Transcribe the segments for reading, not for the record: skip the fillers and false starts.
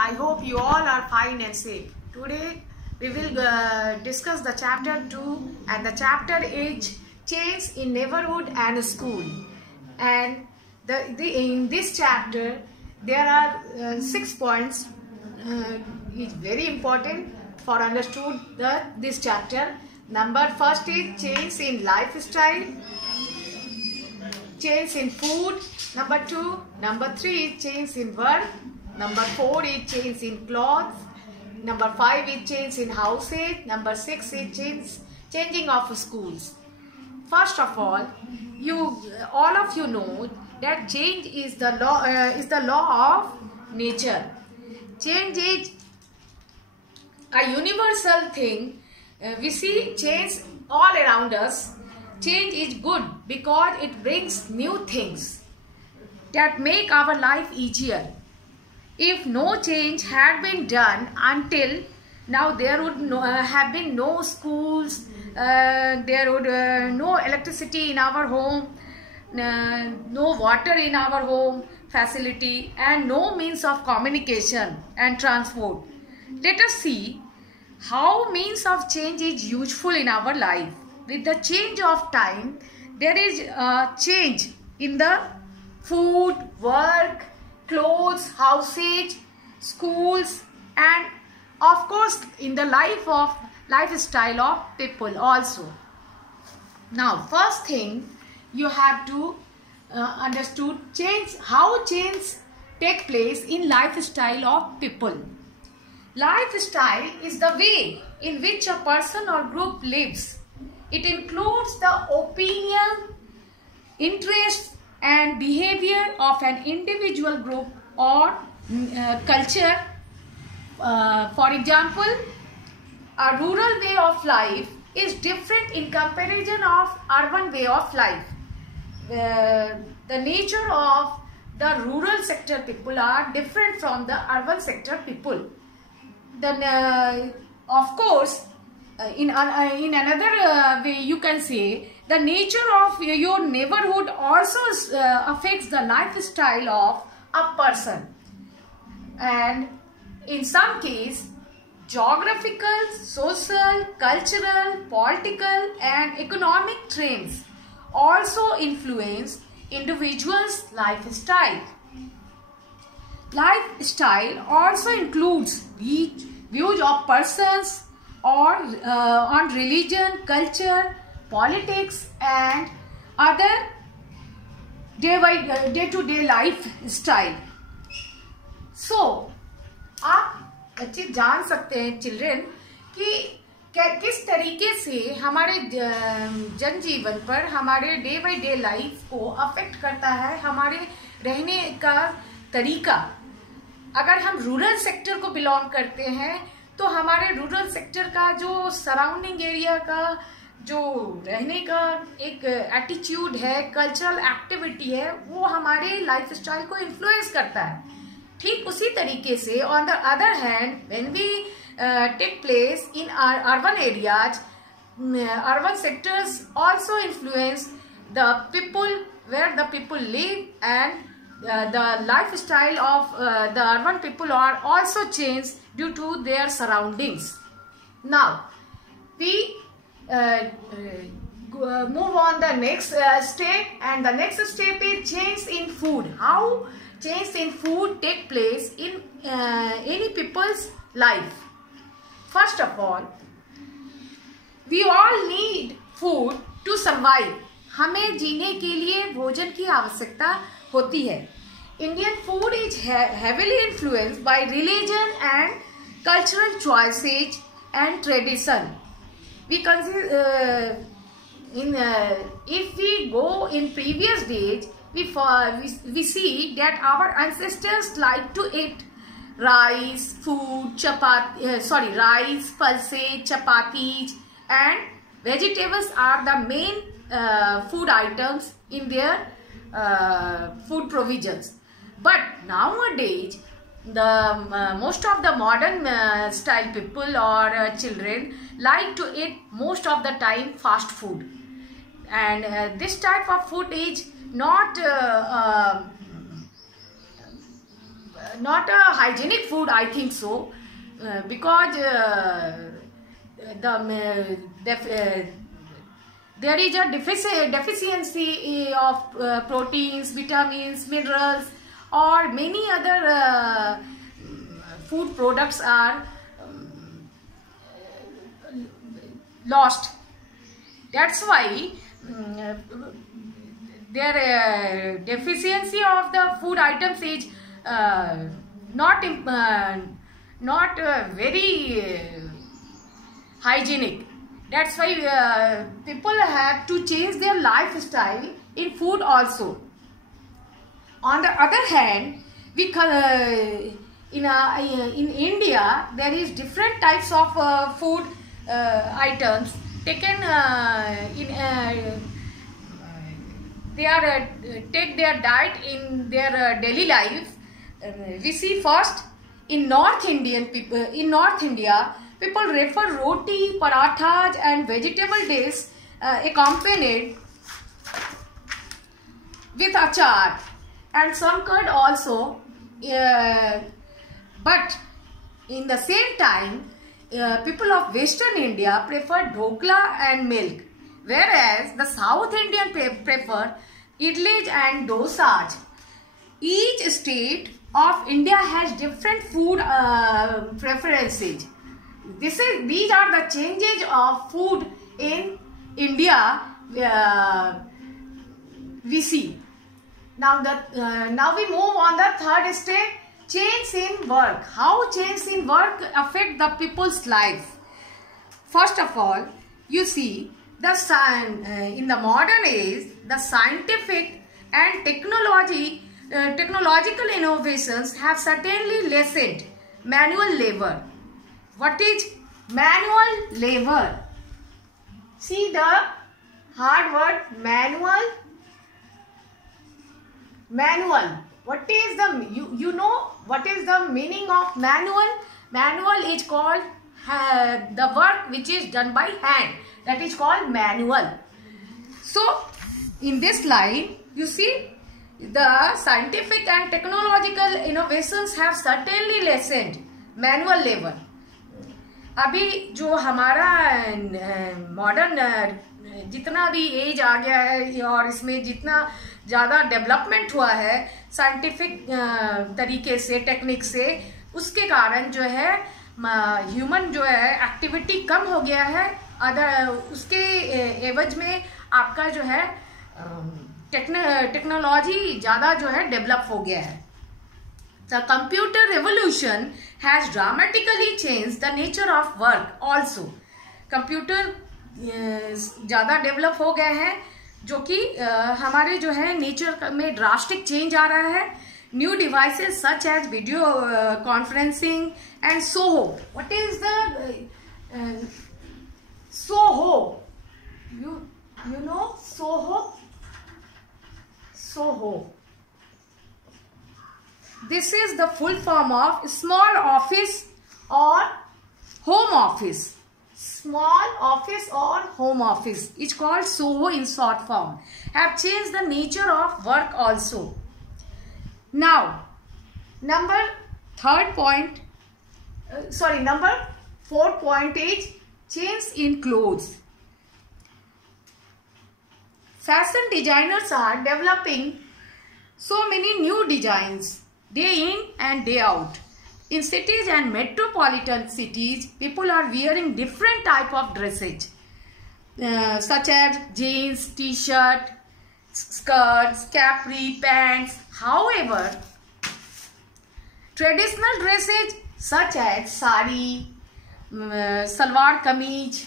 I hope you all are fine and safe. Today we will discuss the chapter 2, and the chapter is Change in Neighborhood and School. And in this chapter there are 6 points. It's very important for understood this chapter. First is change in lifestyle, change in food. Number 3 is change in work. Number 4 is change in clothes. Number 5 is change in houses. Number 6 is changing of schools. First of all of you know that change is the law of nature. Change is a universal thing. We see change all around us. Change is good because it brings new things that make our life easier. If no change had been done until now, there would have been no schools, there would no electricity in our home, no water in our home facility, and no means of communication and transport. Let us see how means of change is useful in our life. With the change of time, there is a change in the food, work, clothes, houses, schools, and of course in the lifestyle of people also. Now, first thing you have to understood how change take place in lifestyle of people. Lifestyle is the way in which a person or group lives. It includes the opinion, interests, and behavior of an individual group or culture. For example, a rural way of life is different in comparison of urban way of life. The nature of the rural sector people are different from the urban sector people. Then, of course, in another way you can say the nature of your neighborhood also affects the lifestyle of a person, and in some case geographical, social, cultural, political, and economic trends also influence individuals' lifestyle. Lifestyle also includes views of persons or on religion, culture, politics, and other day-to-day lifestyle. So, आप बच्चे जान सकते हैं children कि किस तरीके से हमारे जनजीवन पर, हमारे डे बाय डे लाइफ को अफेक्ट करता है हमारे रहने का तरीका. अगर हम रूरल सेक्टर को बिलोंग करते हैं तो हमारे रूरल सेक्टर का जो सराउंडिंग एरिया का जो रहने का एक एटीट्यूड है, कल्चरल एक्टिविटी है, वो हमारे लाइफस्टाइल को इन्फ्लुएंस करता है. ठीक उसी तरीके से on the other hand when we take place in urban areas, urban sectors also influence the people where the people live, and the lifestyle of the urban people are also changed due to their surroundings. Now we move on the next step, and the next step is change in food. How change in food take place in any people's life. First of all, we all need food to survive. हमें जीने के लिए भोजन की आवश्यकता होती है. Indian food is heavily influenced by religion and cultural choices and tradition. We consider if we go in previous days, we see that our ancestors like to eat rice, rice, pulses, chapatis, and vegetables are the main food items in their food provisions. But nowadays, most of the modern style people or children like to eat most of the time fast food, and this type of food is not not a hygienic food, I think so, because there is a deficiency of proteins, vitamins, minerals, or many other food products are lost. That's why their deficiency of the food items is not very hygienic. That's why people have to change their lifestyle in food also. On the other hand, we in India there is different types of food items taken they are take their diet in their daily life. We see first in North India people refer roti, parathas and vegetable dishes accompanied with achar and some curd also, but in the same time people of Western India prefer dhokla and milk, whereas the South Indian prefer idlis and dosas. Each state of India has different food preferences. These are the changes of food in India we see. Now we move on the third step, change in work. How change in work affect the people's life? First of all, you see in the modern age, the scientific and technological innovations have certainly lessened manual labor. What is manual labor? See the hard word manual. Manual. What is the you know what is the meaning of manual? Manual is called the work which is done by hand. That is called manual. So in this line you see the scientific and technological innovations have certainly lessened manual labor. अभी जो हमारा modern जितना भी as आ गया है और इसमें जितना ज़्यादा डेवलपमेंट हुआ है साइंटिफिक तरीके से, टेक्निक से, उसके कारण जो है ह्यूमन जो है एक्टिविटी कम हो गया है. उसके एवज में आपका जो है टेक्नोलॉजी ज़्यादा जो है डेवलप हो गया है. The computer revolution has dramatically changed the nature of work also. Computer ज़्यादा डेवलप हो गए हैं जो कि हमारे जो है नेचर में ड्रास्टिक चेंज आ रहा है. New devices such as video conferencing and SOHO. What is the SOHO? you know soho. This is the full form of small office or home office. Small office or home office is called SOHO in short form. Have changed the nature of work also. Now, number 4th point is change in clothes. Fashion designers are developing so many new designs day in and day out. In cities and metropolitan cities, people are wearing different type of dresses, such as jeans, t-shirt, skirts, capri, pants. However, traditional dresses such as sari, salwar kameez.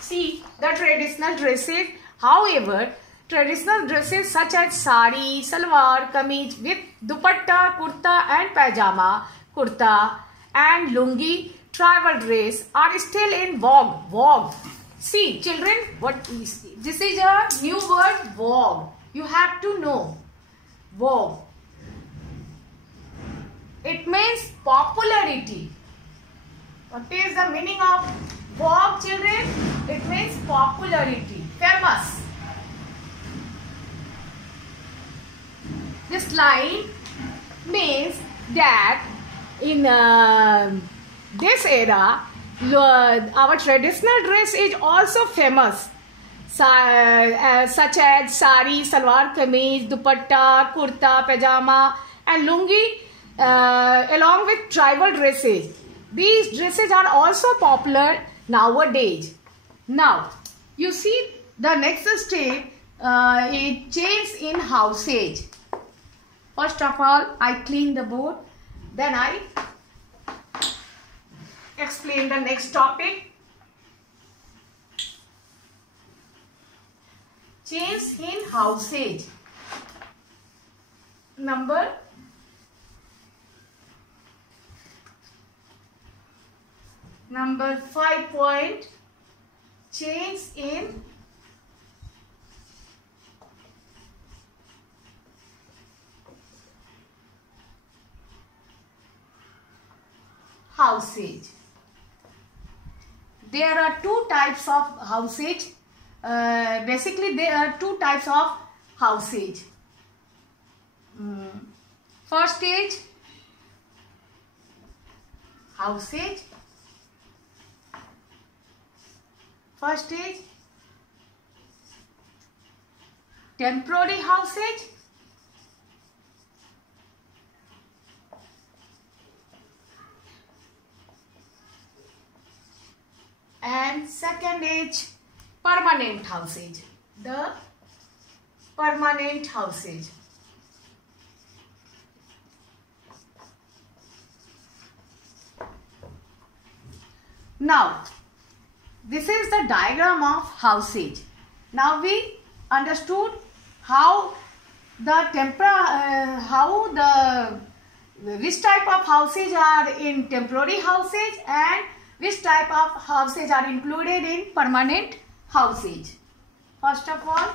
See the traditional dresses. However, traditional dresses such as sari, salwar kameez with dupatta, kurta and pajama, kurta and lungi, travel dress are still in vogue. See children, this is a new word, vogue. You have to know vogue. It means popularity. What is the meaning of vogue, children? It means popularity, famous. This line means that in this era, our traditional dress is also famous, such as sari, salwar kameez, dupatta, kurta, pajama, and lungi, along with tribal dresses. These dresses are also popular nowadays. Now, you see the next step is change in housage. First of all, I clean the board, then I explain the next topic. Change in housage. Number 5 point, change in housage. There are two types of housage. Basically, there are two types of housage. First stage, housage. First stage, temporary housage. And second is permanent housage. The permanent housage. Now, this is the diagram of housage. Now we understood how which type of housage are in temporary housage and which type of housage are included in permanent housage. First of all,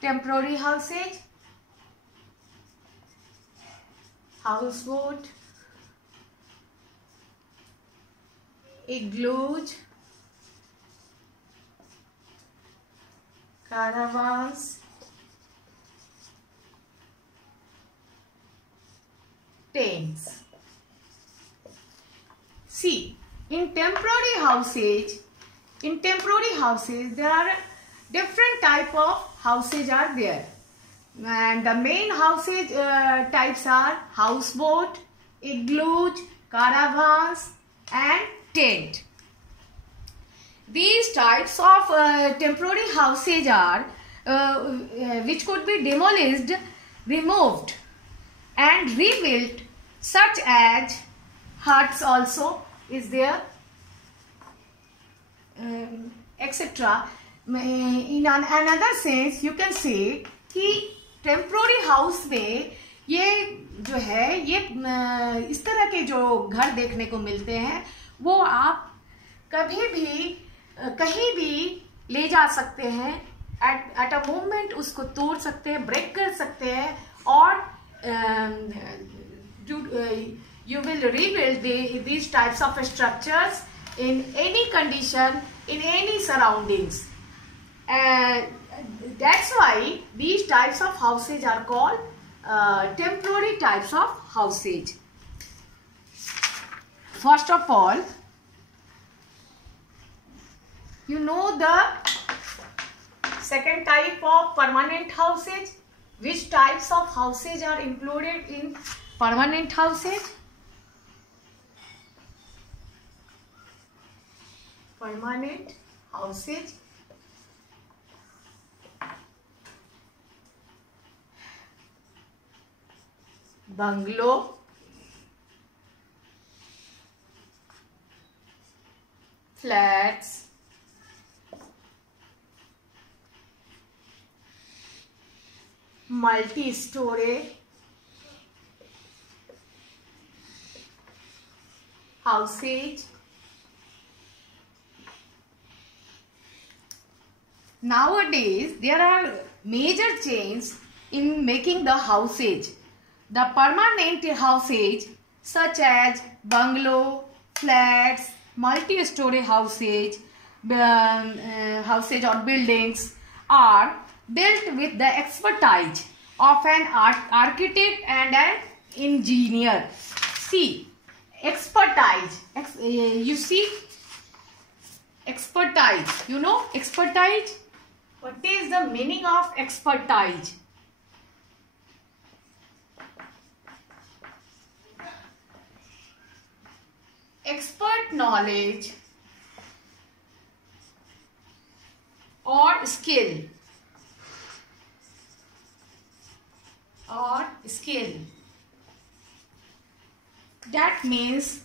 temporary housage, houseboat, igloos, caravans, tents. See, in temporary housage, there are different type of houses are there, and the main housage types are houseboat, igloos, caravans, and tent. These types of temporary houses are which could be demolished, removed, and rebuilt, such as huts also is there, etc. In another sense, you can say कि temporary house में ये जो है, ये इस तरह के जो घर देखने को मिलते हैं, वो आप कभी भी कहीं भी ले जा सकते हैं, एट अ मोमेंट उसको तोड़ सकते हैं, ब्रेक कर सकते हैं, और you will rebuild these types of structures in any condition, in any surroundings. That's why these types of houses are called temporary types of houses. First of all, you know the second type of permanent houses. Which types of houses are included in permanent houses? Permanent houses. Bungalow, flats, multi-story houses. Nowadays, there are major chains in making the houses. The permanent houses such as bungalow, flats, multi-story houses, houses or buildings are built with the expertise of an architect and an engineer. See, expertise. You see, expertise. You know expertise? What is the meaning of expertise? Expert knowledge or skill. That means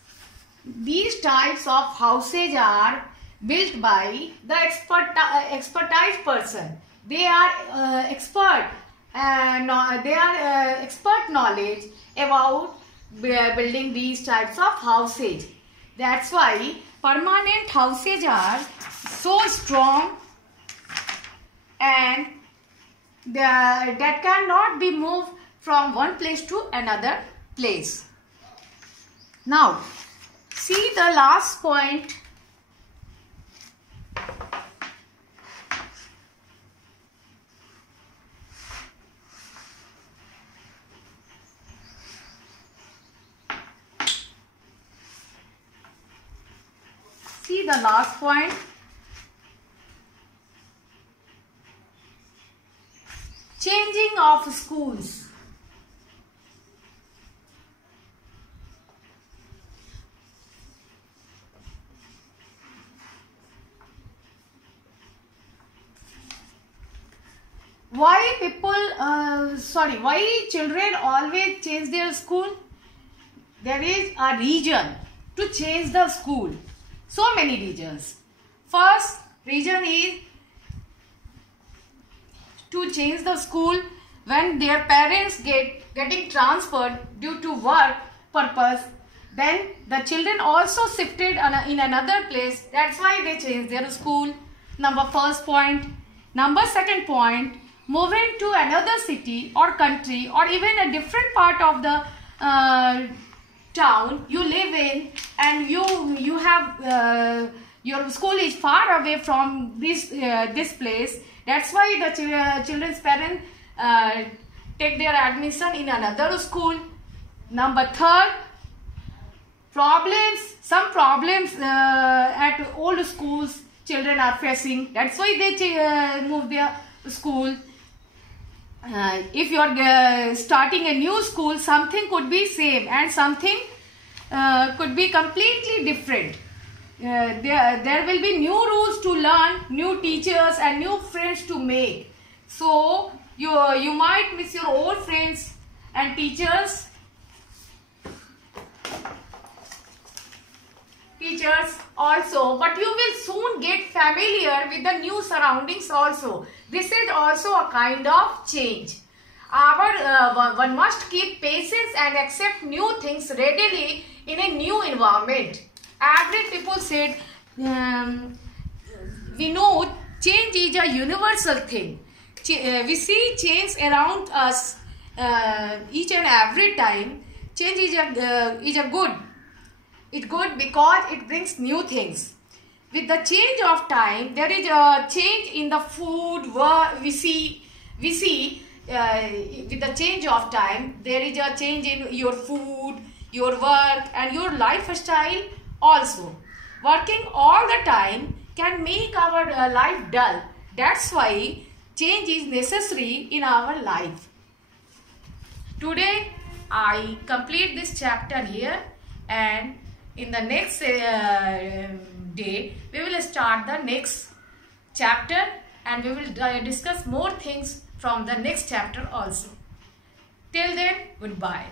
these types of houses are built by the expertise person. They are expert and they are expert knowledge about building these types of houses. That's why permanent houses are so strong and that cannot be moved from one place to another place. Now, see the last point. See the last point. Changing of schools. Why children always change their school? There is a reason to change the school. So many reasons. First reason is to change the school when their parents getting transferred due to work purpose. Then the children also shifted in another place. That's why they changed their school. Number first point. Number second point, moving to another city or country or even a different part of the town you live in, and you have your school is far away from this place. That's why the children's parents take their admission in another school. Number third, some problems at old schools children are facing. That's why they move their school. If you are starting a new school, something could be same and something could be completely different. There will be new rules to learn, new teachers and new friends to make. So you might miss your old friends and teachers also, but you will soon get familiar with the new surroundings also. This is also a kind of change. One must keep patience and accept new things readily in a new environment. Every people said, we know change is a universal thing. We see change around us each and every time. Change is a good. It's good because it brings new things. With the change of time, there is a change in the food. We see with the change of time, there is a change in your food, your work and your lifestyle also. Working all the time can make our life dull. That's why change is necessary in our life. Today I complete this chapter here, and in the next day we will start the next chapter and we will discuss more things from the next chapter also. Till then, goodbye.